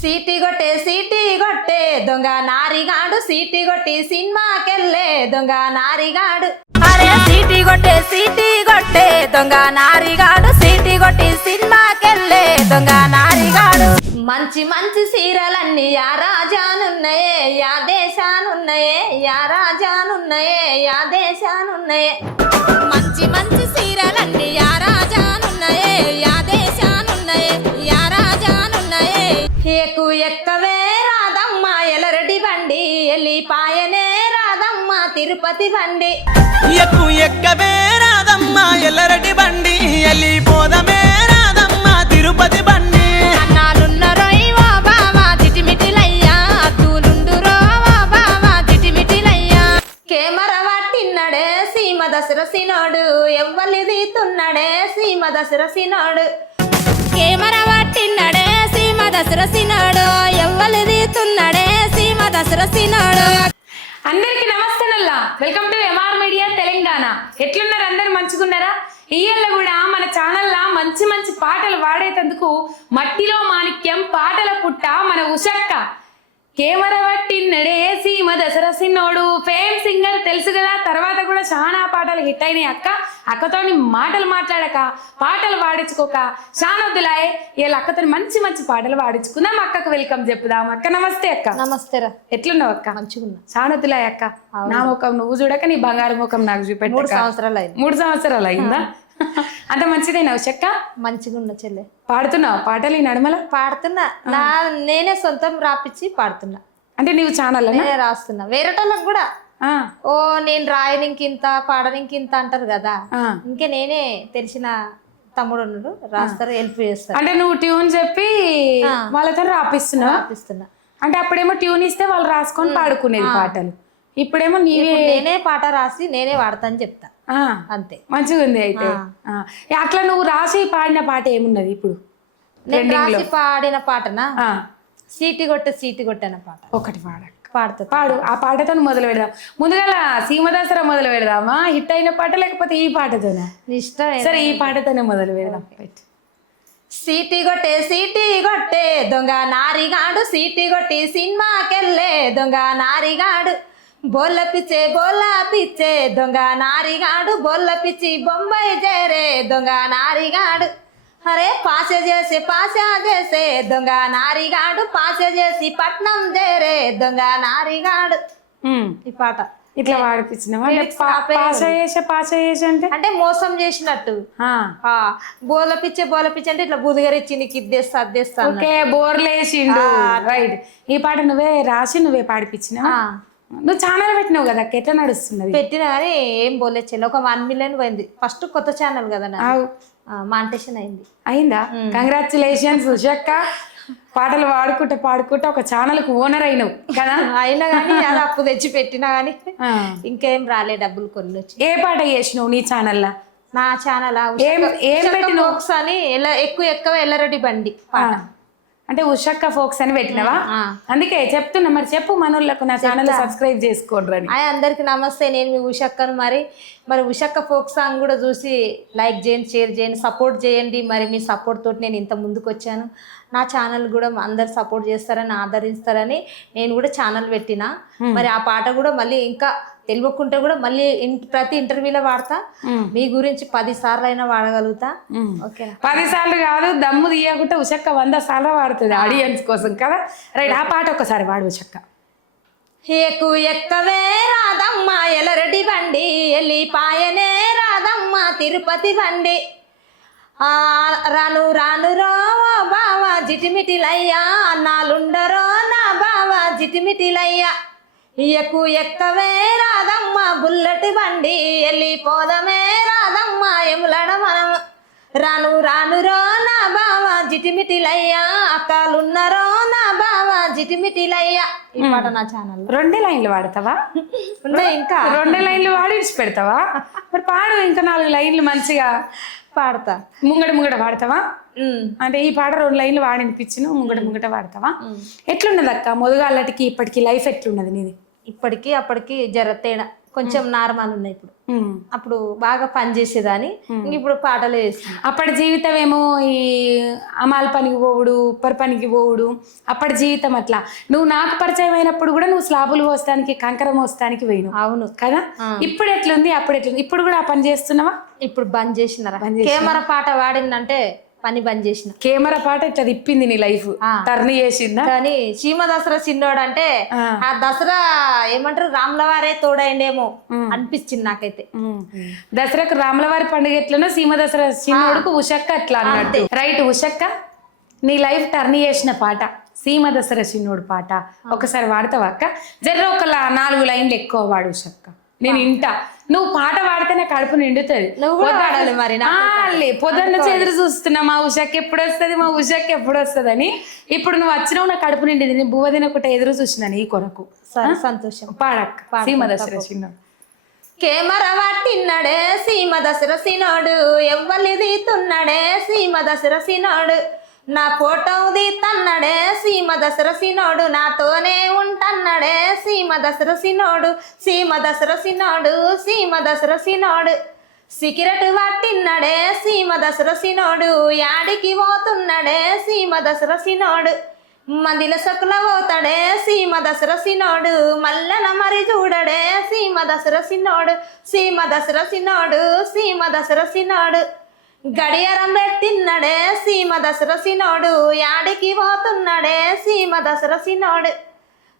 CT కొట్టే దొంగ నారిగాడు CT కొట్టి సినిమాకెళ్ళే దొంగ నారిగాడు. అరే సీటీ కొట్టే దొంగ నారిగాడు సీటీ కొట్టి సినిమాకెళ్ళే దొంగ నారిగాడు. మంచి మంచి సీరలన్నీ యా రాజానున్నాయే యా దేశానున్నాయే యా రాజానున్నాయే యా దేశానున్నాయే. మంచి మంచి సీరలన్నీ యా రాజానున్నాయే యా దేశానున్నాయే యా రాజానున్నాయే. ఎక్కవే రాదమ్మ ఎలరటి బండి ఎల్లిపాయనే రాదమ్మ తిరుపతి బండి. ఎక్కవే రాదమ్మ ఎల్లరటి బండి ఎల్లిపోదమే రాదమ్మ తిరుపతి బండి. అన్నాలున్నరోయ్ ఓ బావా జిటిమిటిలయ్యా అద్దులుండురో ఓ బావా జిటిమిటిలయ్యా. కెమెరా పట్టిన్నడే సీమ దశరసినోడు ఎవ్వలి తీతున్నడే సీమ దశరసినోడు. కెమెరా పట్టిన్నడే సీమ దశరసినోడు ఎవ్వలి తీతున్నడే సీమ దశరసినోడు. అందరికి నమస్తేనల్లా, welcome to MR media Telangana. ఎట్లున్నారు అందరు? మంచిగున్నారా? ఇయ్యాల కూడా మన ఛానల్లా మంచి మంచి పాటలు పాడేటందుకు మట్టిలో మాణిక్యం పాటల పుట్ట మన ఉషక్క కెమెరా పట్టిన్నడే సీమ దశరసినోడు ఫేమ్ సింగర్ తెలుసు కదా. తర్వాత కూడా చాలా పాటలు హిట్ అయినాయి. అక్కతోని మాటలు మాట్లాడక పాటలు పాడించుకోక షానొద్దులాయే ఇలా అక్కతోని మంచి మంచి పాటలు పాడించుకుందాం. అక్కకు వెల్కమ్ చెప్పుదాం. అక్క నమస్తే. అక్క నమస్తేరా. ఎట్లున్నావు అక్క? మంచిగున్నా. షానొద్దులాయ్ అక్క. నా ముఖం నువ్వు చూడక నీ బంగారు ముఖం నాకు చూపెట్టు. 3 సంవత్సరాలు అయిందా? అంత మంచిదేనా ఉషక్క? మంచిగున్న చెల్లె. పాడుతున్నావు పాటలు ఈ నడుమల? పాడుతున్నా. నేనే సొంతం రాపిచ్చి పాడుతున్నా. అంటే నీవు ఛానల్ నేనే రాస్తున్నా. వేరేటోళ్ళకి కూడా ఓ నేను రాయనికింత పాడనికింత అంటారు కదా, ఇంకే నేనే తెలిసిన తమ్ముడు ఉన్నాడు రాస్తారు, హెల్ప్ చేస్తారు. అంటే నువ్వు ట్యూన్ చెప్పి వాళ్ళతో రాపిస్తున్నా. అంటే అప్పుడేమో ట్యూన్ ఇస్తే వాళ్ళు రాసుకొని పాడుకునేది పాటలు. ఇప్పుడేమో నేనే పాట రాసి నేనే వాడతా అని చెప్తా అంతే. మంచిగా ఉంది. అయితే అట్లా నువ్వు రాసి పాడిన పాట ఏమున్నది ఇప్పుడు? నేను రాసి పాడిన పాటనా సీటీ కొట్టే అన్న పాట ఒకటి పాడుతా. పాడు. ఆ పాటతో మొదలు పెడదాం. ముందుగా సీమదసరా మొదలు పెడదామా? హిట్ అయిన పాట లేకపోతే ఈ పాటతోనే? ఇష్టం. సరే ఈ పాటతోనే మొదలు పెడదాం. సీటీ కొట్టే దొంగ నారిగాడు సీటీ కొట్టి సినిమాకెళ్ళే దొంగ నారిగాడు. బోల్ల పిచ్చే దొంగ నారిగాడు బోల్ల పిచ్చి బొంబాయి చేరే దొంగ నారిగాడు. అరే పాస చేసే దొంగ నారిగాడు పాస చేసి పట్నం చేరే దొంగ నారిగాడు. ఈ పాట ఇట్లా పాడిపించినావా? పాస అంటే మోసం చేసినట్టు. బోల పిచ్చే అంటే ఇట్లా బుదిగరిచ్చి నీకు ఇద్దేస్తా అద్దేస్తా. ఓకే, బోర్లేసిండు. రైట్. ఈ పాట నువ్వే రాసి నువ్వే పాడిపించినావా? నువ్వు ఛానల్ పెట్టినావు కదా, ఎట్లా నడుస్తున్నది? పెట్టినా కానీ ఏం బోలేచ్చే. ఒక 1 మిలియన్ పోయింది. ఫస్ట్ కొత్త ఛానల్ కదా, మానిటేషన్ అయిందా? కంగ్రాచులేషన్స్ ఉషక్క. పాటలు పాడుకుంటా ఒక ఛానల్ కు ఓనర్ అయినావు కదా. అయినా కానీ అది అప్పు తెచ్చి పెట్టినా గానీ ఇంకేం రాలే డబ్బులు కొన్ని వచ్చి. ఏ పాట చేసినావు నీ ఛానల్? నా ఛానల్ అని ఎక్కువ ఎల్లరెడ్డి బండి పాట. అంటే ఉషక్క ఫోక్స్ అని పెట్టినవా? అందుకే చెప్తున్నా. మరి చెప్పు మనోళ్ళకు నా ఛానల్ సబ్స్క్రైబ్ చేసుకోండి అని. అందరికి నమస్తే, నేను మీ ఉషక్కను. మరి ఉషక్క ఫోక్ సాంగ్ కూడా చూసి లైక్ చేయండి, షేర్ చేయండి, సపోర్ట్ చేయండి. మరి మీ సపోర్ట్ తోటి నేను ఇంత ముందుకు వచ్చాను. నా ఛానల్ కూడా అందరు సపోర్ట్ చేస్తారని ఆదరిస్తారని నేను కూడా ఛానల్ పెట్టినా. మరి ఆ పాట కూడా మళ్ళీ ఇంకా తెలియకుంటే కూడా మళ్ళీ ప్రతి ఇంటర్వ్యూలో వాడతా. మీ గురించి 10 సార్లు అయినా వాడగలుగుతా. ఓకే, 10 సార్లు కాదు, దమ్ము తీయకుంటే ఉషక్క 100 సార్లు వాడుతుంది ఆడియన్స్ కోసం కదా. రైట్, ఆ పాట ఒకసారి వాడు ఉషక్క. ఎక్కవే రాదమ్మ ఎలరటి బండి ఎల్లిపాయనే రాదమ్మ తిరుపతి బండి. రాను రో బావా జిటిమిటిలయ్యా అన్నాలుండరో నా బావా జిటిమిటిలయ్యా. ఎక్కవే రాదమ్మ బుల్లెట్ బండి వెళ్ళిపోదమే రాదమ్మ ఎములడ మనం. రాను రో నా బావా జిటిమిటిలయ్యా అక్కలున్నరో నా బావా జిటిమిటిలయ్యా. ఈ పాట నా ఛానల్. 2 లైన్లు వాడతావా? ఇంకా 2 లైన్లు వాడి విడిచి పెడతావా? మరి పాడు, ఇంకా 4 లైన్లు మంచిగా పాడతా. ముంగట పాడతావా? అంటే ఈ పాట 2 లైన్లు వాడినిపించిన ముంగట వాడతావా? ఎట్లున్నది అక్క మొదగాళ్ళకి ఇప్పటికి లైఫ్ ఎట్లున్నది నీది? ఇప్పటికి అప్పటికి జర తేడా కొంచెం నార్మల్ ఉన్నాయి ఇప్పుడు. ఉమ్. అప్పుడు బాగా పని చేసేదాన్ని, ఇంక ఇప్పుడు పాటలే చేస్తున్నాను. అప్పటి జీవితం ఏమో ఈ అమాల పనికి పోవుడు, ఉప్పర్ పనికి పోవుడు, అప్పటి జీవితం అట్లా. నువ్వు నాకు పరిచయం అయినప్పుడు కూడా నువ్వు స్లాబులు పోస్తానికి, కంకర మోస్తానికి పోయినావు. అవును కదా. ఇప్పుడు ఎట్లుంది, అప్పుడు ఎట్లుంది? ఇప్పుడు కూడా ఆ పని చేస్తున్నావా? ఇప్పుడు బంద్ చేసినారా? కెమెరా పాట వాడిందంటే పని బంద్ చేసిన. కెమెరా పాట ఇట్లా తిప్పింది నీ లైఫ్, టర్న్ చేసిందా? కానీ చీమ దసరా చిన్నోడు అంటే ఆ దసరా ఏమంటారు రాములవారే తోడైండేమో అనిపించింది నాకైతే. దసరాకు రాములవారి పండుగ ఎట్లనో సీమ దసరా చిన్నోడుకు ఉషక్క అట్లా అన్నట్టు. రైట్ ఉషక్క, నీ లైఫ్ టర్న్ చేసిన పాట సీమ దసరా చిన్నోడు పాట ఒకసారి వాడతావా అక్క? జర్ర ఒక 4 లైన్లు ఎక్కువ వాడు ఉషక్క, నేను ఇంటా. నువ్వు పాట పాడితే నా కడుపు నిండుతుంది. పొద్దున్న ఎదురు చూస్తున్నా మా ఉషకి ఎప్పుడు వస్తుంది, మా ఉషకి ఎప్పుడు వస్తుంది అని. ఇప్పుడు నువ్వు వచ్చినావు, నా కడుపు నిండింది. నేను బువ్వ తినకుంటే ఎదురు చూసినాను ఈ కొరకు. సంతోషం. పాడక్క సీమ దసరా చిన్నోడు. కెమెరా పట్టిన్నాడే సీమ దసరా సినోడు, ఎవ్వలి తీతున్నాడే సీమ దసరా సినోడు, నా ఫోటో తీతన్నాడే సీమ దసరా సినోడు, నాతోనే ఉంటన్నాడే సీమ దసరా సినోడు, సీమ దసరా సినోడు, సీమ దసరా సినోడు, సిగరెట్ పట్టిన్నాడే సీమ దసరా సినోడు, యాడికి పోతున్నాడే సీమ దసరా సినోడు, మందిల సొక్కుల పోతాడే సీమ దసరా సినోడు, మల్లన మరి చూడడే సీమ దసరా సినోడు, సీమ దసరా సినోడు, సీమ దసరా సినోడు, గడియారం పెట్టిన్నాడే సీమ దసరా సినోడు, యాడికి పోతున్నాడే సీమ దసరా సినోడు,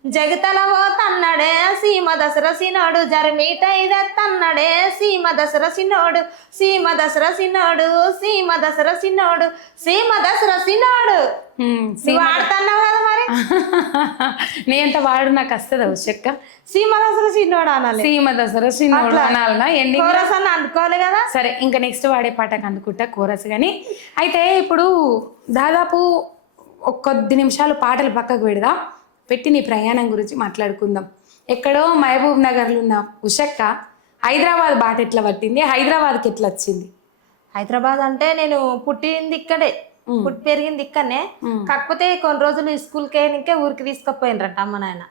జగతల పోతన్నాడే సీమ దసరా సినోడు, జరమీట ఇదెత్తన్నాడే సీమ దసరా సినోడు, సీమ దసరా సినోడు, సీమ దసరా సినోడు, సీమ దసరా సినోడు. వాడుతున్నావు కదా మరి. నేంత వాడు నాకు వస్తుంది ఉషక్క. సీమ దసరా సిన్నోడు అనాలి, సీమ దసరా సిన్నోడు అనాలనా? కోరస్ అని అనుకోవాలి కదా. సరే, ఇంకా నెక్స్ట్ వాడే పాటకు అందుకుంటా కోరస్. కానీ అయితే ఇప్పుడు దాదాపు కొద్ది నిమిషాలు పాటలు పక్కకు పెట్టి నీ ప్రయాణం గురించి మాట్లాడుకుందాం. ఎక్కడో మహబూబ్ నగర్లో ఉన్న ఉషక్క హైదరాబాద్ బాట ఎట్లా పట్టింది, హైదరాబాద్కి ఎట్లా వచ్చింది? హైదరాబాద్ అంటే నేను పుట్టింది ఇక్కడే, పుట్టి పెరిగింది ఇక్కడనే. కాకపోతే కొన్ని రోజులు స్కూల్కి ఇంకా ఊరికి తీసుకుపోయినరంట అమ్మ నాయన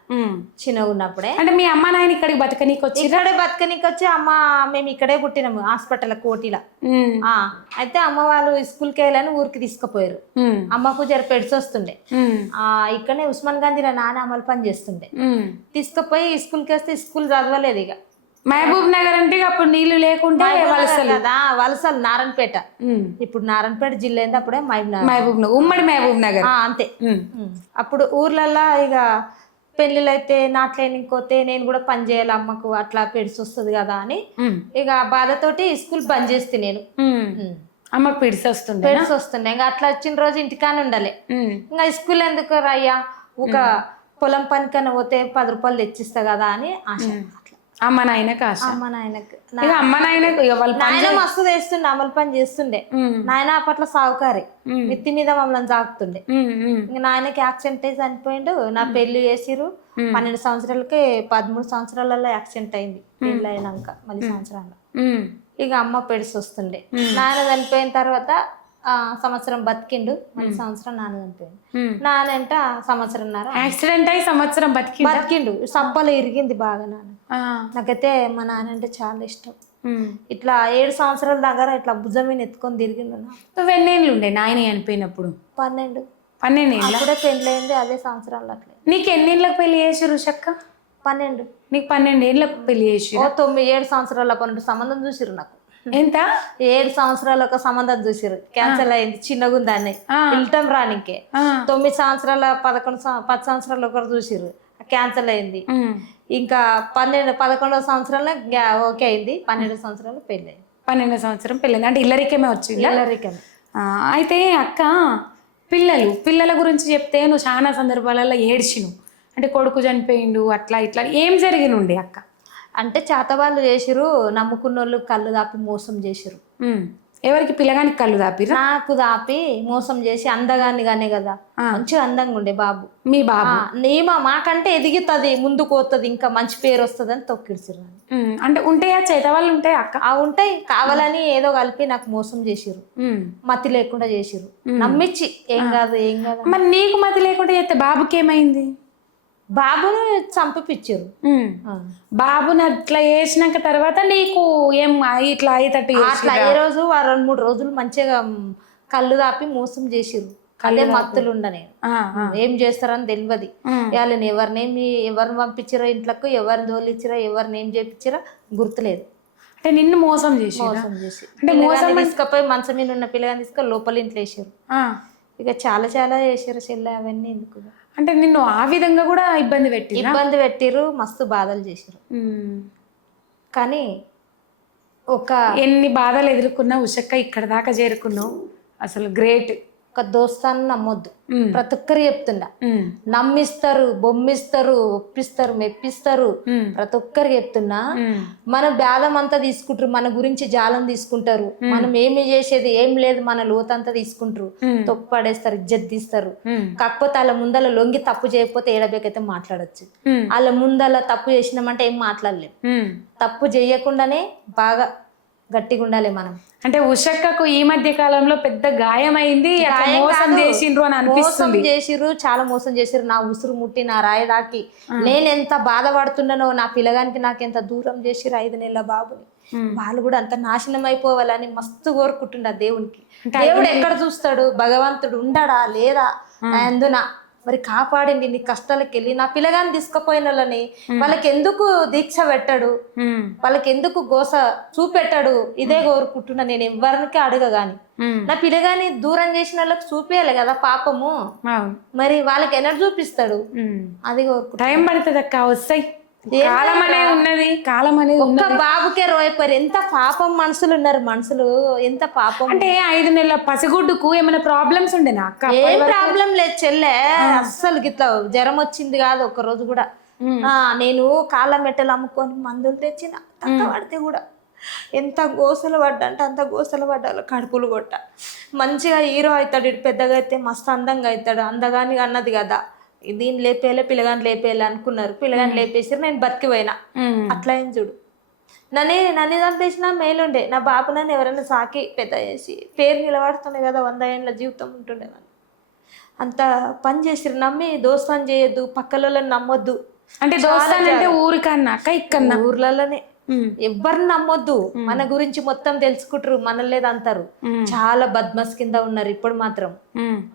చిన్నగా ఉన్నప్పుడే. అంటే మీ అమ్మ నాయన ఇక్కడికి బతకనీకి వచ్చి? ఇక్కడే బతకనీకి వచ్చి అమ్మ మేము ఇక్కడే పుట్టినాము హాస్పిటల్ కోటిలా. అయితే అమ్మ వాళ్ళు స్కూల్కి వెళ్ళని ఊరికి తీసుకుపోయారు. అమ్మకు జర పెడిసి వస్తుండే, ఇక్కడనే ఉస్మాన్ గాంధీలో నాన్న అమలు పని చేస్తుండే. తీసుకుపోయి స్కూల్కి వస్తే స్కూల్ చదవలేదు. ఇక మహబూబ్ నగర్ అంటే అప్పుడు నీళ్లు లేకుండా వలసలు కదా, వలసలు నారాయణపేట. ఇప్పుడు నారాయణపేట జిల్లా ఏంది, అప్పుడే మహబూబ్ నగర్, ఉమ్మడి మహబూబ్ నగర్ అంతే. అప్పుడు ఊర్లల్లో ఇక పెళ్ళిళ్ళు అయితే నాట్లైనింగ్ పోతే నేను కూడా పని చేయాలి, అమ్మకు అట్లా పెడిసి వస్తుంది కదా అని ఇక బాధతోటి స్కూల్ బంద్ చేస్తే నేను. అమ్మకు పెడిసి వస్తుండే ఇంకా అట్లా వచ్చిన రోజు ఇంటికానే ఉండాలి. ఇంకా స్కూల్ ఎందుకు రయ్యా, ఒక పొలం పనికన్నా పోతే 10 రూపాయలు తెచ్చిస్తా కదా అని ఆశ. అమ్మ నాయనకు ఆశ. అమ్మ నాయనకు నాయన మస్తు చేస్తుండే, అమలు పని చేస్తుండే. నాయన అప్పట్లో సాగుకారి, మిత్తి మీద మమ్మల్ని సాగుతుండే. ఇంకా నాయనకి యాక్సిడెంట్ అయి చనిపోయిండు. నా పెళ్లి చేసిరు 12 సంవత్సరాలకి, 13 సంవత్సరాలలో యాక్సిడెంట్ అయింది పెళ్లి అయినాక మళ్ళీ సంవత్సరాలు. ఇక అమ్మ పెడిసి వస్తుండే. నాయన చనిపోయిన తర్వాత సంవత్సరం బతికిండు, మళ్ళీ సంవత్సరం నాన్న చనిపోయింది. నాన్న అంట సంవత్సరంన్నర యాక్సిడెంట్ అయి సంవత్సరం బతికిండు. సబ్బలు ఇరిగింది బాగా నాన్న. నాకైతే మా నాన్న అంటే చాలా ఇష్టం. ఇట్లా 7 సంవత్సరాల దగ్గర ఇట్లా భుజం మీద ఎత్తుకొని తిరిగిండు. నువ్వు ఎన్నేళ్ళు ఉండే నాయన చనిపోయినప్పుడు? 12. 12 ఏళ్ళు అప్పుడే పెళ్లి అయింది, అదే సంవత్సరాలు. అట్లా నీకు ఎన్నేళ్ళకి పెళ్లి చేసిరు ఉషక్క? 12. నీకు 12 ఏళ్ళకు పెళ్లి చేసి 7 సంవత్సరాల 12 సంబంధం చూసిరు నాకు. ఎంత? 7 సంవత్సరాల ఒక సంబంధం చూసిరు, క్యాన్సల్ అయింది చిన్నగుందాన్ని పిల్లటం రానికే. 9 సంవత్సరాల 10 సంవత్సరాలు ఒకరు చూసిరు, క్యాన్సల్ అయింది. ఇంకా 11వ సంవత్సరంలో ఓకే అయింది. 12 సంవత్సరాలు పెళ్ళి అయింది. 12వ సంవత్సరం పెళ్ళింది అంటే ఇల్లరికమే వచ్చింది. ఇల్లరికమే. అయితే అక్క పిల్లల గురించి చెప్తే నువ్వు చాలా సందర్భాలలో ఏడ్చిను. అంటే కొడుకు చనిపోయిండు అట్లా ఇట్లా ఏం జరిగినుండే అక్క? అంటే చేతవాళ్ళు చేసిరు, నమ్ముకున్న వాళ్ళు కళ్ళు దాపి మోసం చేసిరు. ఎవరికి? పిల్లగానికి కళ్ళు దాపిరా? నాకు దాపి మోసం చేసి అందగాని గానే కదా, మంచిగా అందంగా ఉండే బాబు. మీ బాబు మాకంటే ఎదుగుతుంది, ముందుకు పోతుంది, ఇంకా మంచి పేరు వస్తుంది అని తొక్కిడిసిరు. అంటే ఉంటాయా చేతవాళ్ళు? ఉంటాయి అక్క. ఉంటాయి. కావాలని ఏదో కలిపి నాకు మోసం చేసిరు, మతి లేకుండా చేసిరు, నమ్మిచ్చి ఏం కాదు ఏం కాదు. మరి నీకు మతి లేకుండా చేస్తే బాబుకి ఏమైంది? బాబును చంపిపిచ్చారు. బాబుని అట్లా చేసినాక తర్వాత నీకు ఏం ఇట్లా అయ్యేటట్టు అట్లా అయ్యే రోజు 2-3 రోజులు మంచిగా కళ్ళు దాపి మోసం చేసిర్రు. అదే మత్తులు ఉండనే ఏం చేస్తారని తెలియదు. వాళ్ళని ఎవరిని పంపించారో ఇంట్లోకి, ఎవరిని తోలిచ్చిరో, ఎవరిని ఏం చేపించారో గుర్తులేదు. అంటే నిన్ను మోసం చేసి అంటే మోసం తీసుకపోయి మంచం మీద ఉన్న పిల్లగాని తీసుకొని లోపల ఇంట్లో వేసారు. ఇక చాలా చేసారు చెల్లె. అవన్నీ ఎందుకు అంటే నిన్ను ఆ విధంగా కూడా ఇబ్బంది పెట్టిర్రు, మస్తు బాధలు చేసారు. కానీ ఎన్ని బాధలు ఎదుర్కొన్నా ఉషక్క ఇక్కడ దాకా చేరుకున్నావు, అసలు గ్రేట్. ఒక దోస్తాన్ని నమ్మొద్దు. ప్రతి ఒక్కరు చెప్తుండా, నమ్మిస్తారు, బొమ్మిస్తారు, ఒప్పిస్తారు, మెప్పిస్తారు. ప్రతి ఒక్కరు చెప్తున్నా, మన భేదం అంతా తీసుకుంటారు, మన గురించి జాలం తీసుకుంటారు. మనం ఏమి చేసేది ఏం లేదు, మన లోతంతా తీసుకుంటారు, తొప్పడేస్తారు, ఇజ్జత్ తీస్తారు. కాకపోతే వాళ్ళ ముందల లొంగి తప్పు చేయకపోతే ఏడబేకైతే మాట్లాడొచ్చు. వాళ్ళ ముందల తప్పు చేసినామంటే ఏం మాట్లాడలేం. తప్పు చేయకుండానే బాగా గట్టిగా ఉండాలి మనం. అంటే ఉషక్కకు ఈ మధ్య కాలంలో పెద్ద గాయమైంది, మోసం చేసిండ్రు అని అనిపిస్తుంది. చేసిర్రు, చాలా మోసం చేసిర్రు. నా ఉసురు ముట్టి నా రాయి దాకి నేను ఎంత బాధపడుతున్నానో, నా పిల్లగానికి నాకెంత దూరం చేసిర్రు 5 నెలల బాబుని. వాళ్ళు కూడా అంత నాశనం అయిపోవాలని మస్తు కోరుకుంటుండ దేవునికి. దేవుడు ఎక్కడ చూస్తాడు? భగవంతుడు ఉండడా లేదా అందున మరి కాపాడింది నీ కష్టాలకు వెళ్ళి. నా పిల్లగాని తీసుకుపోయిన వాళ్ళని వాళ్ళకి ఎందుకు దీక్ష పెట్టాడు, వాళ్ళకి ఎందుకు గోస చూపెట్టాడు? ఇదే కోరుకుంటున్నా నేను. ఎవరికి అడగగాని నా పిల్లగాని దూరం చేసిన వాళ్ళకి చూపించాలి కదా పాపము. మరి వాళ్ళకి ఎన్నడు చూపిస్తాడు? అది కోరుకుంటా. టైం పడుతుంది అక్క, వస్తాయి. కాలం అనేది ఉన్నది, కాలం అనేది ఒక్క బాబుకే రోయపోయారు. ఎంత పాపం మనుషులు ఉన్నారు, మనుషులు ఎంత పాపం. అంటే 5 నెలల పసిగుడ్డుకు ఏమైనా ప్రాబ్లమ్స్ ఉండేనా అక్క? ఏం ప్రాబ్లం లేదు చెల్లె, అస్సలు గిట్లా జ్వరం వచ్చింది కాదు ఒక్క రోజు కూడా. నేను కాళ్ళ మెట్టలు అమ్ముకొని మందులు తెచ్చిన తక్క పడితే కూడా ఎంత గోసలు పడ్డా అంటే అంత గోసలు పడ్డా. కడుపులు కొట్ట మంచిగా హీరో అవుతాడు, ఇటు పెద్దగా అయితే మస్తు అందంగా అవుతాడు. అందగాని అన్నది కదా, దీన్ని లేపేయాలి, పిల్లగాని లేపేయాలి అనుకున్నారు. పిల్లగాని లేపేసారు, నేను బతికిపోయినా. అట్లా ఏం చూడు, నన్ను చంపేసినా మేలుండే. నా బాబు నన్ను ఎవరైనా సాకి పెద్ద చేసి పేరు నిలబడుతుండే కదా, 100 ఏళ్ళ జీవితం ఉంటుండే. వాళ్ళు అంత పని చేసిరు. నమ్మి దోస్తాన్ని చేయొద్దు, పక్కల నమ్మొద్దు. అంటే దోస్తాన్ అంటే ఊరికన్నా అక్క, ఇక్కడ ఊర్లలోనే ఎవరిని నమ్మొద్దు. మన గురించి మొత్తం తెలుసుకుంటారు, మనలేదు అంటారు. చాలా బద్మస్ కింద ఉన్నారు ఇప్పుడు మాత్రం,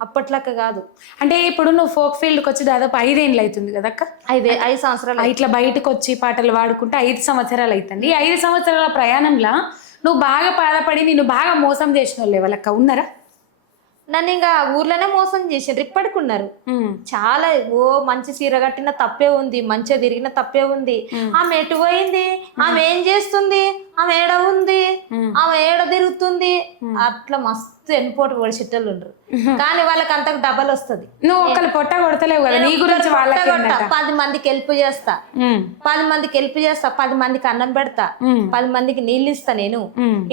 అప్పట్లక్క కాదు. అంటే ఇప్పుడు నువ్వు ఫోక్ ఫీల్డ్కి వచ్చి దాదాపు 5 ఏళ్ళు అవుతుంది కదా అక్క? 5 సంవత్సరాలు. ఇట్లా బయటకు వచ్చి పాటలు పాడుకుంటే 5 సంవత్సరాలు అవుతుంది. ఈ 5 సంవత్సరాల ప్రయాణంలో నువ్వు బాగా బాధపడి నిన్ను బాగా మోసం చేసిన వాళ్ళు ఎవరక్క ఉన్నారా? నన్ను ఇంకా ఊర్లోనే మోసం చేసిండ్రు, ఇప్పటికి ఉన్నారు. చాలా మంచి చీర కట్టిన తప్పే ఉంది, మంచిగా తిరిగిన తప్పే ఉంది. ఆమె ఎటు పోయింది, ఆమె ఏం చేస్తుంది, ఆమె ఏడ ఉంది, ఆమె ఏడ తిరుగుతుంది, అట్లా మస్తు ఎన్నిపోటు పొడి చిట్టలు ఉండరు. కానీ వాళ్ళకి అంతకు డబల్ వస్తుంది. నువ్వు ఒకళ్ళు పొట్ట కొడతలేవు కదా, నీ గురించి 10 మందికి హెల్ప్ చేస్తా, 10 మందికి హెల్ప్ చేస్తా, 10 మందికి అన్నం పెడతా, 10 మందికి నీళ్ళు ఇస్తా. నేను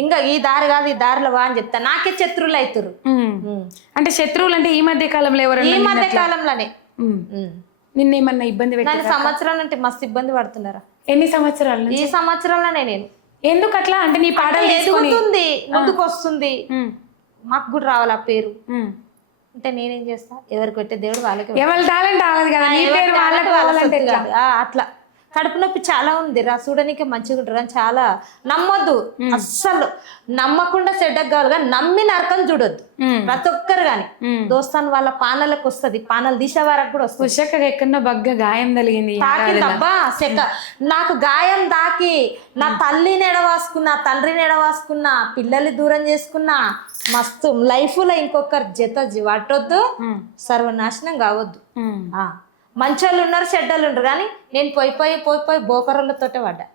ఇంకా ఈ దారి కాదు ఈ దారిలో వా అని చెప్తా. నాకే శత్రువులు అవుతారు. అంటే శత్రువులు అంటే ఈ మధ్య కాలంలో ఎవరైనా? ఈ మధ్య కాలంలోనే నిన్నేమన్నా ఇబ్బంది పెట్టారు? సంవత్సరాల నుండి మస్తు ఇబ్బంది పడుతున్నారా? ఎన్ని సంవత్సరాలు? ఈ సంవత్సరంలోనే. నేను ఎందుకు అట్లా అంటే నీ పాటలు ఎదుగుతుంది, ముందుకు వస్తుంది, మాకు కూడా రావాలి ఆ పేరు. అంటే నేనేం చేస్తా, ఎవరికి పెట్టే దేవుడు వాళ్ళకి. ఎవరి టాలెంట్ రాలేదు కదా, నీ పేరు వాళ్ళకి అట్లా. కడుపు నొప్పి చాలా ఉంది రా, చూడడానికి మంచిగా ఉంటారు కానీ చాలా నమ్మొద్దు. అస్సలు నమ్మకుండా సెడ్డకు కావాలి కానీ నమ్మి నరకం చూడొద్దు ప్రతి ఒక్కరు. కానీ దోస్తాను వాళ్ళ పానలకు వస్తుంది, పానలు తీసే వారికి కూడా వస్తుంది. ఉషక్క ఎక్కడో బగ్గ గాయం తగిలింది. తాకిందబ్బా చెక్క, నాకు గాయం తాకి నా తల్లిని ఎడవాసుకున్నా, తండ్రిని ఎడవాసుకున్నా, పిల్లల్ని దూరం చేసుకున్నా. మస్తు లైఫ్ లో ఇంకొకరు జత పట్టొద్దు, సర్వనాశనం కావద్దు. మంచోళ్ళు ఉన్నారు, చెడ్డలు ఉండరు. కానీ నేను పోయి బోకరోళ్ళతోటే పడ్డా.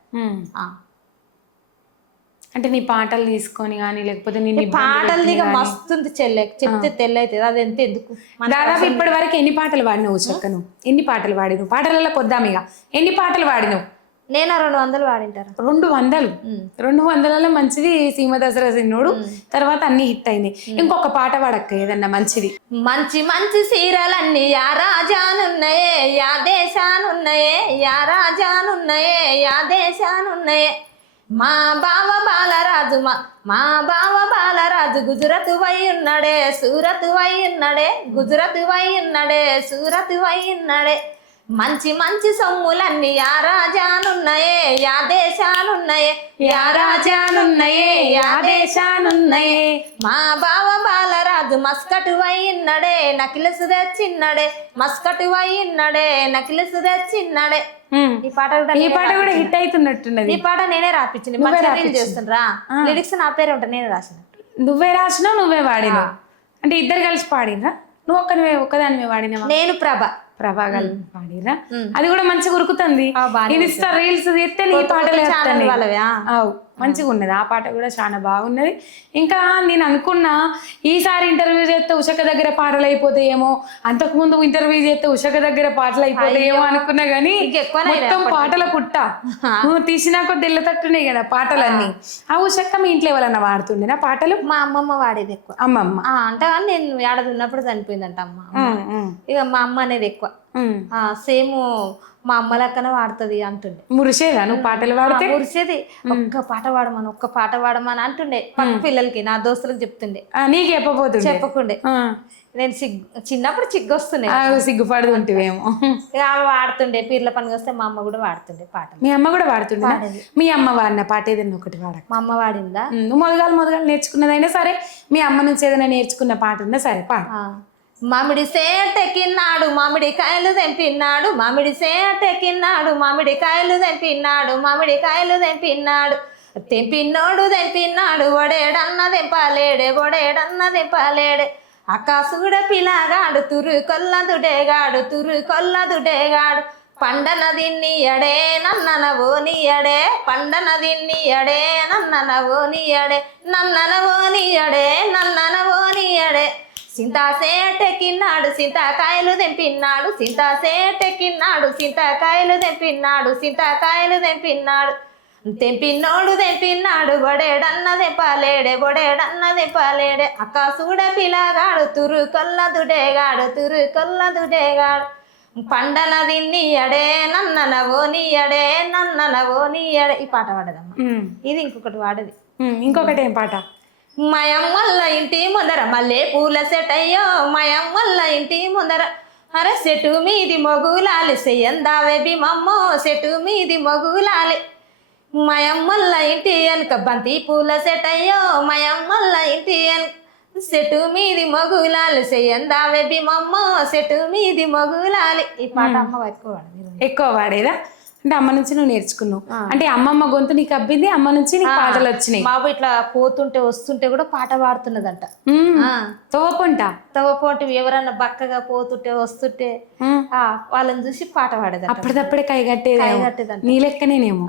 అంటే నీ పాటలు తీసుకొని కానీ లేకపోతే నీ పాటలు దిగ మస్తుంది చెల్లె, చెప్తే తెల్లైతుంది. అది ఎంత ఎందుకు. దాదాపు ఇప్పటి వరకు ఎన్ని పాటలు పాడినావు ఉషక్క? నువ్వు ఎన్ని పాటలు పాడినావు? పాటలలో కొద్దాం ఇక, ఎన్ని పాటలు పాడినావు? నేను 200 పాడింటారు. 200 మంచిది. సీమ దసరా సిన్నోడు తర్వాత అన్ని హిట్ అయినాయి. ఇంకొక పాట పాడక్క ఏదన్నా మంచిది. మంచి మంచి సీరలన్నీ యా రాజానున్నాయే, యా దేశానున్నాయే, యా రాజానున్నాయే, యా దేశానున్నాయే. మా బావ బాలరాజు, మా బావ బాలరాజు గుజరాత్ వై ఉన్నాడే, సూరత్ వై ఉన్నాడే, గుజరాత్ వై ఉన్నాడే, సూరత్ వై ఉన్నాడే. మంచి మంచి సొమ్ములన్నీ యా రాజానున్నాయే యా దేశానున్నాయే యా రాజానున్నయే యా దేశానున్నయే. మా బావ బాలరాజు మస్కటు వైన్నడే నకిలసు తెచ్చిన్నడే మస్కటు వైన్నడే నకిలసు తెచ్చిన్నడే. ఈ పాట కూడా ఈ పాట కూడా హిట్ అవుతున్నట్టున్నది. ఈ పాట నేనే రాపించింది. మంచిగా రీల్ చేస్తుండ్రా లిరిక్స్ నా పేరు ఉంటా నేనే రాసిన. నువ్వే రాసినావు నువ్వే వాడినావు అంటే ఇద్దరు కలిసి పాడినరా? నువ్వు ఒక్కదానివే వాడినావా? నేను ప్రభా కలిపి పాడిరా? అది కూడా మంచిగా ఉరుకుతుంది. బాగానే ఇన్స్టా రీల్స్ తీస్తే నీ పాటలు ఛానల్ వాళ్ళవే. మంచిగా ఉన్నది. ఆ పాట కూడా చాలా బాగున్నది. ఇంకా నేను అనుకున్నా ఈసారి ఇంటర్వ్యూ చేస్తే ఉషక దగ్గర పాటలు అయిపోతాయేమో, అంతకుముందు ఇంటర్వ్యూ చేస్తే ఉషక దగ్గర పాటలు అయిపోతాయేమో అనుకున్నా గానీ మొత్తం పాటల పుట్ట. నువ్వు తీసినా కొద్ది ఇళ్ళతట్టున్నాయి కదా పాటలన్నీ. ఆ ఉషక్క మీ ఇంట్లో ఎవరన్నా వాడుతుండేనా పాటలు? మా అమ్మమ్మ వాడేది ఎక్కువ. అమ్మమ్మ అంటే నేను ఏడాది ఉన్నప్పుడు చనిపోయిందంట అమ్మ. ఇక మా అమ్మ అనేది ఎక్కువ సేమ్ మా అమ్మ లెక్కనే వాడుతుంది అంటుండే. మురిసేదా నువ్వు పాటలు పాడితే? మురిసేది. ఒక్క పాట పాడమని అంటుండే పక్క పిల్లలకి, నా దోస్తులకు చెప్తుండే. నీకు చెప్పకుండే. నేను చిన్నప్పుడు సిగ్గొస్తుండే, సిగ్గుపడుతుంటేమో. ఇక ఆమె వాడుతుండే. పీర్ల పండుగ వస్తే మా అమ్మ కూడా వాడుతుండే పాటలు. మీ అమ్మ కూడా వాడుతుండే? మీ అమ్మ వాడిన పాట ఏదైనా ఒకటి వాడక. మా అమ్మ వాడిందా? నువ్వు మొదగాలు నేర్చుకున్నదైనా సరే, మీ అమ్మ నుంచి ఏదైనా నేర్చుకున్న పాట ఉందా? సరే పాడు. మామిడి సేటెక్కిన్నాడు మామిడి కాయలు తెంపిన్నాడు మామిడి సేటెక్కిన్నాడు మామిడి కాయలు తెంపిన్నాడు మామిడి కాయలు తెంపిన్నాడు తెంపిన్నోడు తెంపిన్నాడు ఒడేడన్న తెంపాలేడే ఒడేడన్న తెంపాలేడే ఆకాశుడ పిలాగాడు తురు కొల్లదుడేగాడు తురు కొల్లదుడేగాడు పండన దిన్నియడే నన్ననవో నీయడే పండన దిన్నియడే నన్ననవో నీయడే నన్ననవో నీయడే నన్ననవో నీయడే సింతాసేటెక్కిన్నాడు సింతాకాయలు తెంపిన్నాడు సింతాసేటెక్కిన్నాడు సింతాకాయలు తెంపిన్నాడు సింతాకాయలు తెంపిన్నాడు తెంపిన్నోడు తెంపిన్నాడు బొడేడన్న తెంపాలేడే బొడేడన్న తెంపాలేడే అక్కాసూడ పిల్లగాడు తురు కొల్లదుడేగాడు తురు కొల్లదుడేగాడు పండన దిన్నియడే నన్ననవో నీయడే నన్ననవో నీయడే. ఈ పాట పాడదమ్మా. ఇది ఇంకొకటి వాడది. ఇంకొకటి ఏం పాట? మయం వల్ల ఇంటి ముందర మల్లె పూల సెటయ్యో మయం వల్ల ఇంటి ముందర అరే సెటు మీది మొగులాలి సెయ్యందావే బిమమ్మో సెటు మీది మొగులాలి మయం వల్ల ఇంటి వెనుక బంతి పూల సెటయ్యో మయం వల్ల ఇంటి సెటు మీది మొగులాలి సెయ్యందావే బిమమ్మో సెటు మీది మొగులాలి. ఈ పాట అమ్మ ఎక్కువ వాడేదా? అంటే అమ్మ నుంచి నువ్వు నేర్చుకున్నావు అంటే అమ్మమ్మ గొంతు నీకు అబ్బింది, అమ్మ నుంచి నీకు పాటలు వచ్చినాయి. బాబు ఇట్లా పోతుంటే వస్తుంటే కూడా పాట పాడుతున్నదంట. తవ్వపోంటి ఎవరన్నా బక్కగా పోతుంటే వస్తుంటే వాళ్ళని చూసి పాట పాడేది. అప్పటిదప్పుడే కైగట్టేదంట. నీ లెక్కనేనేమో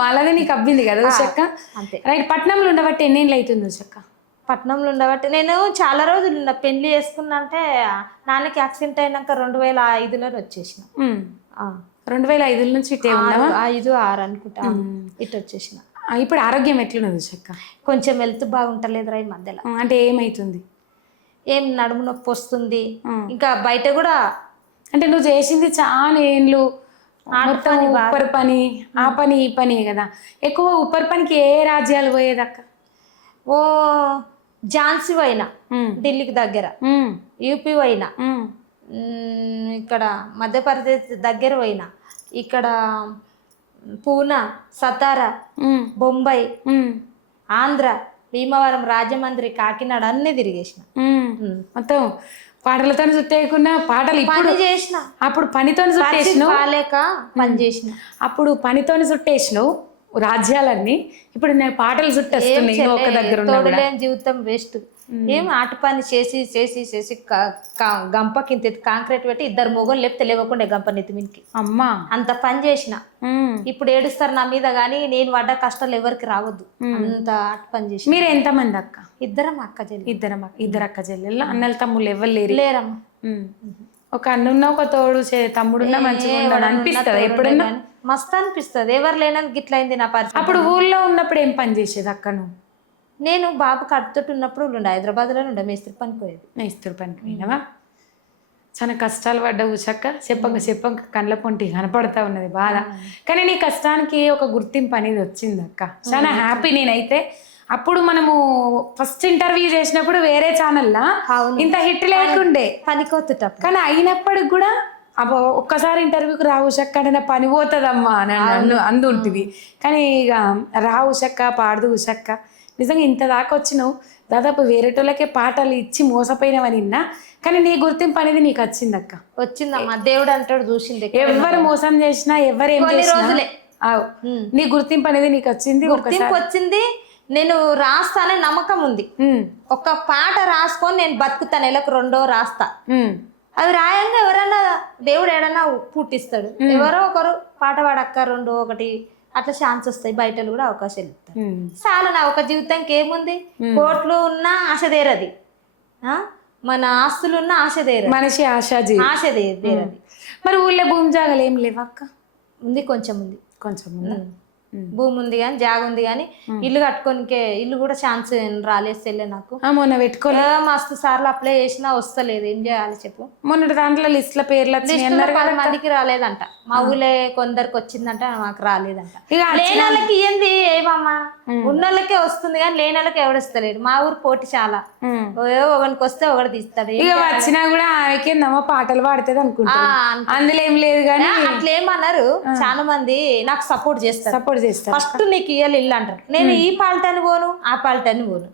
వాళ్ళదే నీకు అబ్బింది కదా ఉషక్క. అంతే రైట్. పట్నంలో ఉండబట్టి ఎన్నేళ్ళు అవుతుంది ఉషక్క? పట్నంలో ఉండబట్టి నేను చాలా రోజులు పెళ్లి చేసుకున్నా అంటే నాన్నకి యాక్సిడెంట్ అయినాక 2005లో వచ్చేసిన. 2005 నుంచి ఇటే ఉన్నావా? 5, 6 అనుకుంటా ఇటు వచ్చేసిన. ఇప్పుడు ఆరోగ్యం ఎట్లున్నది ఉషక్క? కొంచెం హెల్త్ బాగుంటలేదురా ఈ మధ్యలో. అంటే ఏమైతుంది? ఏం నడుము నొప్పి వస్తుంది. ఇంకా బయట కూడా అంటే నువ్వు చేసింది చాలా ఏండ్లు మొత్తం ఉప్పర్ పని ఆ పని ఈ పని కదా. ఎక్కువ ఉప్పర్ పనికి ఏ రాజ్యాలు పోయేదక్క? ఓ ఝాన్సీ పోయినా, ఢిల్లీకి దగ్గర. యూపీ పోయినా, ఇక్కడ మధ్యప్రదేశ్ దగ్గర పోయినా, ఇక్కడ పూనా, సతారా, బొంబాయి, ఆంధ్ర, భీమవరం, రాజమండ్రి, కాకినాడ అన్ని తిరిగేసిన. మొత్తం పాటలతో చుట్టేయకుండా పాటలు ఇప్పుడు చేసిన. అప్పుడు పనితో చుట్టేసినావు, కాలేక పని చేసిన. అప్పుడు పనితో చుట్టేసినావు రాజ్యాలన్నీ. ఇప్పుడు నేను పాటలు చుట్టేస్తున్నాయి ఒక దగ్గర. జీవితం వేస్ట్. ఏం ఆట పని చేసి చేసి చేసి గంపకి ఇంత కాంక్రీట్ పెట్టి 2 మొగలు లేపితే లేవకుండా గంప నెత్తిమినికి అమ్మా అంత పని చేసిన. ఇప్పుడు ఏడుస్తారు నా మీద గానీ నేను పడ్డ కష్టాలు ఎవరికి రావద్దు. అంత ఆట పని చేసి. మీరు ఎంతమంది అక్క? ఇద్దరం అక్క చెల్లి. ఇద్దరు అక్క చెల్లెళ్ళు. అన్నలు తమ్ముళ్ళు ఎవరు లేరమ్మా. ఒక అన్నున్నా ఒక తోడు తమ్ముడున్నా మంచిగా ఉన్నాడు అనిపిస్తుంది ఎప్పుడన్నా? మస్తు అనిపిస్తుంది. ఎవరు లేనందుకు గిట్ల అయింది నా పరిస్థితి. అప్పుడు ఊళ్ళో ఉన్నప్పుడు ఏం పని చేసేది అక్క నువ్వు? నేను బాబు కడుపుతోటి ఉన్నప్పుడు ఉండే హైదరాబాద్లో ఉండే మేస్త్రి పనికి పోయేది. మేస్త్రి పనికి పోయినావా? చాలా కష్టాలు పడ్డావు ఉషక్క. చెప్పంక కళ్ళ పొంటి కనపడతా ఉన్నది బాధ. కానీ నీ కష్టానికి ఒక గుర్తింపు అనేది వచ్చింది అక్క. చాలా హ్యాపీ నేనైతే. అప్పుడు మనము ఫస్ట్ ఇంటర్వ్యూ చేసినప్పుడు వేరే ఛానల్లా ఇంత హిట్ లేకుండే పనికొత్తుట, కానీ అయినప్పటికి కూడా అబ్బో ఒక్కసారి ఇంటర్వ్యూకి రా ఉషక్క అంటే నా పని పోతుందమ్మా అని అందు ఉంటుంది. కానీ ఇక రా ఉషక్క పాడదు ఉషక్క నిజంగా ఇంత దాకా వచ్చినావు. దాదాపు వేరేటోళ్ళకే పాటలు ఇచ్చి మోసపోయినావని విన్నా, కానీ నీ గుర్తింపు అనేది నీకు వచ్చింది అక్క. వచ్చిందమ్మా, దేవుడు అంటాడు చూసింది. ఎవరు మోసం చేసినా ఎవరు ఏం రోజులే నీ గుర్తింపు అనేది నీకు వచ్చింది. గుర్తింపు వచ్చింది. నేను రాస్తానే నమ్మకం ఉంది. ఒక పాట రాసుకొని నేను బతుకుతా, నెలకు 2 రాస్తా. అవి రాయంగా ఎవరైనా దేవుడు ఏడన్నా పుట్టిస్తాడు. ఎవరో ఒకరు పాట పాడక్క 2 1 అట్లా ఛాన్స్ వస్తాయి. బయటలు కూడా అవకాశాలు ఇస్తారు. చాలా నా ఒక జీవితానికి ఏముంది, కోట్లు ఉన్న ఆశ తీరది, మన ఆస్తులు ఉన్న ఆశ తీరది, మనిషి ఆశ తీరది. మరి ఊళ్ళో భూమి జాగాలు ఏం లేవక్క? ఉంది, కొంచెం ఉంది. కొంచెం భూమి ఉంది కానీ జాగ ఉంది కానీ ఇల్లు కట్టుకోనికే ఇల్లు కూడా ఛాన్స్ రాలేదు సెల్లే నాకు. మొన్న పెట్టుకోలే, మస్తు సార్లు అప్లై చేసినా వస్తలేదు. ఏం చేయాలి చెప్పు? మొన్న దాంట్లో లిస్ట్ లో పేర్లు 10 మందికి రాలేదంట. మా ఊళ్ళో కొందరికి వచ్చిందంట, మాకు రాలేదంట. లేని వాళ్ళకి ఏంది ఏమమ్మా, ఉన్నోళ్ళకే వస్తుంది కానీ లేని వాళ్ళకి ఎవడొస్తలేడు. మా ఊరు పోటీ చాలా, ఒకరికి వస్తే ఒకటి తీస్తాడు. ఇక వచ్చినా కూడా ఆమెకేందమ్మా పాటలు పాడుతుంది అనుకుంటా, అందులో ఏం లేదు. కానీ అట్లేమన్నారు చాలా మంది నాకు సపోర్ట్ చేస్తారు. ఫస్ట్ నీకు ఇయ్యాలి ఇల్లు అంటారు. నేను ఈ పాలిటని పోను, ఆ పాలిటని పోను.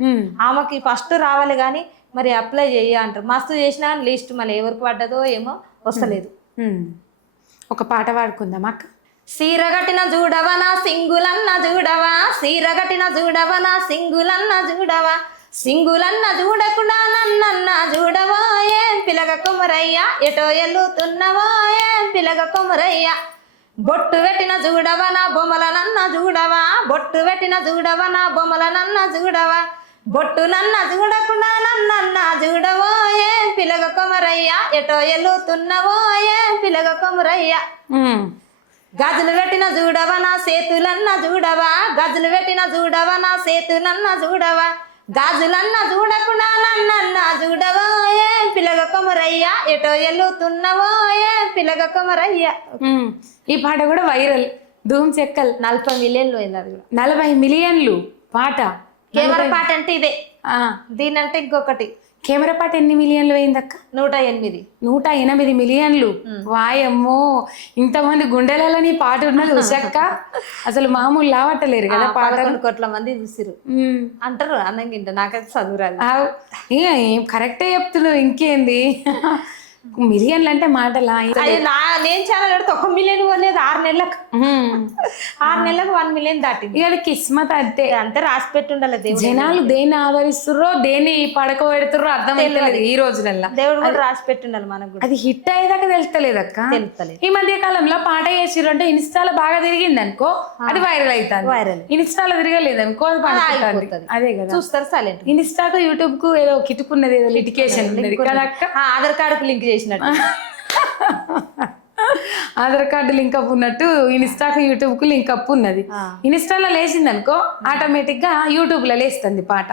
ఆమెకి ఫస్ట్ రావాలి కానీ మరి అప్లై చెయ్యి అంటారు. మస్తు చేసినా లిస్ట్ మళ్ళీ ఎవరికి పడ్డదో ఏమో వస్తలేదు. ఒక పాట పాడుకుందాం అక్క. సీరగట్టిన చూడవనా సింగులన్న చూడవా, సీరగట్టిన చూడవనా సింగులన్న చూడవా, సింగులన్న చూడకుండా నన్నన్న చూడవా, ఏం పిలగ కొమరయ్యా ఎటో ఎల్లుతున్నవో, ఏం పిలగ కొమరయ్యా. బొట్టు పెట్టిన చూడవనా బొమ్మలనన్న చూడవా, బొట్టు పెట్టిన చూడవనా బొమ్మలనన్న చూడవా, బొట్టు నన్న చూడకుండా నన్నన్న చూడవో, ఏం పిలగ కొమరయ్యా ఎటో ఎల్లుతున్నవో, ఏం పిలగ కొమరయ్యా. గజులు పెట్టిన చూడవనా సేతులన్న చూడవా, గజులు పెట్టిన చూడవనా సేతులన్న చూడవా, గాజులన్న చూడకుండా నన్నన్న చూడవో, ఏం పిలగ కొమరయ్యా ఎటో ఎల్లుతున్నవో, ఏం పిలగ కొమరయ్యా. ఈ పాట కూడా వైరల్, ధూమ్ చెక్కల్ 40 మిలియన్లు అయింది. అది కూడా 40 మిలియన్లు పాట. కెమెరా పాట అంటే ఇదే, దీనంటే ఇంకొకటి. కెమెరా పాట ఎన్ని మిలియన్లు అయిందక్క? 108 మిలియన్లు. వాయమ్మో, ఇంతమంది గుండెలలో నీ పాట ఉన్నది ఉషక్క. అసలు మామూలు లావట్టలేరు కదా పాట. 11 కోట్ల మంది చూసిరు అంటారు. అన్నంగింట నాకైతే చదువురాదు. ఏం కరెక్టే చెప్తున్నావు, ఇంకేంది. మిలియన్లు అంటే మాటలా? నేను ఛానల్ పెడితే 1 మిలియన్ పోలేదు 6 నెలలకు. 6 నెలలకు 1 మిలియన్ దాటింది. ఇక కిస్మత్ అంతే, అంతే రాసి పెట్టి ఉండాలి. జనాలు దేన్ని ఆదరిస్తుర్రో దేన్ని పడక పెడుతుర్రో అర్థమైతలేదు ఈ రోజులల్లా. దేవుడు కూడా రాసి పెట్టి ఉండాలి మనకు. అది హిట్ అయ్యేదాకా తెలుస్తలేదు అక్క. ఈ మధ్య కాలంలో పాట చేసిర్రు అంటే ఇన్స్టాలో బాగా తిరిగింది అనుకో, అది వైరల్ అవుతుంది. ఇన్స్టాలో తిరగలేదు అనుకో, అది అదే కదా చూస్తారు సైలెంట్. ఇన్స్టాకు యూట్యూబ్ కు ఏదో కిటుకున్నది, ఏదో లిటికేషన్ ఉన్నది కదా అక్క. ఆధార్ కార్డుకు లింక్ చేసినట్టు ఆధార్ కార్డు లింక్ అప్ ఉన్నట్టు ఇన్స్టాకు యూట్యూబ్ కు లింక్ అప్ ఉన్నది. ఇన్స్టాలో లేచింది అనుకో ఆటోమేటిక్ గా యూట్యూబ్ లో లేస్తుంది పాట.